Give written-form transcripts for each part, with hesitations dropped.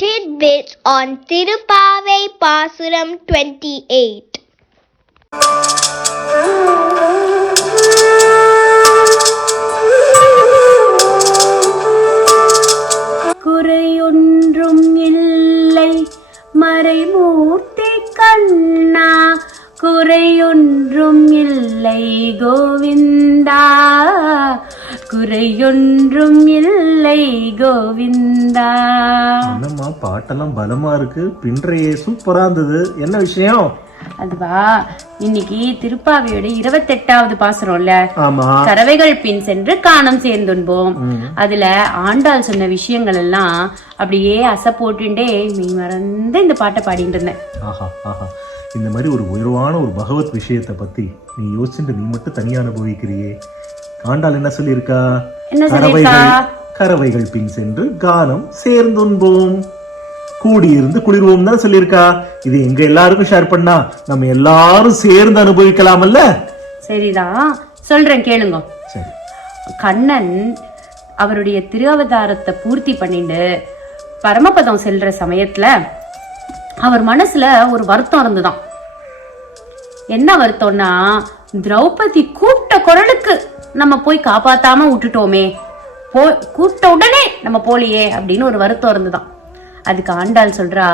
tidbits on Tirupavai Pasuram 28. குறையொன்றும் இல்லை மறைமூர்த்தி கண்ணா, குறையொன்றும் இல்லை கோவிந்தா, குறையொன்றும் இல்லை கோவிந்தா. என்னம்மா பாட்டெல்லாம் பலமா இருக்கு, பின்றையே சூப்பரா இருந்தது. என்ன விஷயம்? அதுவா, இன்னைக்கு திருப்பாவையோட 28வது பாசுரம்ல, ஆமா, கறவைகள் பின் சென்று காணம் சேர்ந்துன்போம். அதுல ஆண்டாள் சொன்ன விஷயங்கள் எல்லாம் அப்படியே அசை போட்டுட்டே நீ மறந்து இந்த பாட்டை பாடிட்டு இருந்தேன். ஆஹா ஆஹா, இந்த மாதிரி ஒரு உயர்வான ஒரு பகவத் விஷயத்தை பத்தி நீ யோசிச்சுட்டு நீ மட்டும் தனியா அனுபவிக்கிறியே. ஆண்டாள் என்ன சொல்லியிருக்கா? கறவைகள் பின் சென்று கானம் சேர்ந்துன்போம், கூடியிருந்து குளிர்வோம் தான் சொல்லியிருக்கா. இது எங்க எல்லாருக்கும் ஷேர் பண்ணா நம்ம எல்லாரும் சேர்ந்து அனுபவிக்கலாமல்ல? சரிதான், சொல்றேன் கேளுங்க. சரி. கண்ணன் அவருடைய திருஅவதாரத்தை பூர்த்தி பண்ணிட்டு பரமபதம் செல்ற சமயத்துல அவர் மனசுல ஒரு வருத்தம் இருந்துதான். என்ன வருத்தம்னா, திரௌபதி கூப்பிட்ட குரலுக்கு நம்ம போய் காப்பாத்தாம விட்டுட்டோமே, கூப்பிட்ட உடனே நம்ம போலியே அப்படின்னு ஒரு வருத்தம் இருந்துதான். அதுக்கு ஆண்டாள் சொல்றா,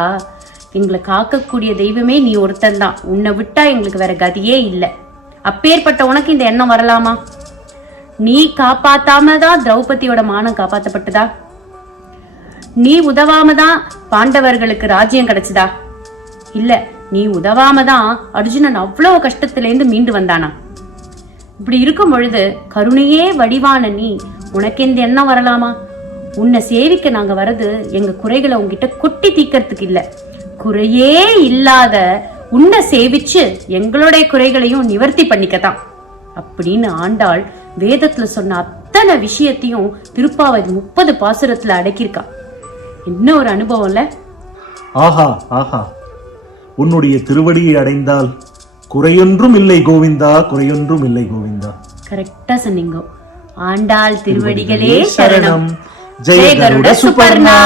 எங்களை காக்கக்கூடிய தெய்வமே நீ ஒருத்தன் தான், உன்னை விட்டா எங்களுக்கு வேற கதியே இல்லை. அப்பேற்பட்ட உனக்கு இந்த எண்ணம் வரலாமா? நீ காப்பாத்தாம தான் திரௌபதியோட மானம் காப்பாத்தப்பட்டதா? நீ உதவாம தான் பாண்டவர்களுக்கு ராஜ்யம் கிடைச்சதா? இல்ல, நீ உதவாம தான் அர்ஜுனன் அவ்வளவு கஷ்டத்திலேருந்து மீண்டு வந்தானா? இப்படி இருக்கும் பொழுது கருணையே வடிவான நீ, உனக்கு இந்த எண்ணம் வரலாமா? உன்னை சேவிக்க நாங்க வரது எங்க குறைகளை உங்ககிட்ட கொட்டி தீக்கிறதுக்கு இல்ல, குறையே இல்லாத உன்னை சேவிச்சு எங்களுடைய குறைகளையும் நிவர்த்தி பண்ணிக்கத்தான் அப்படின்னு ஆண்டாள் வேதத்துல சொன்ன அத்தனை விஷயத்தையும் திருப்பாவை 30 பாசுரத்துல அடக்கியிருக்கா. என்ன ஒரு அனுபவம் இல்ல? ஆஹா ஆஹா, உன்னுடைய திருவடியை அடைந்தால் குறையொன்றும் இல்லை கோவிந்தா, குறையொன்றும் இல்லை கோவிந்தா. கரெக்டா சொன்னீங்க. ஆண்டாள் திருவடிகளே சரணம். ஜெய கருட சுபர்ணா.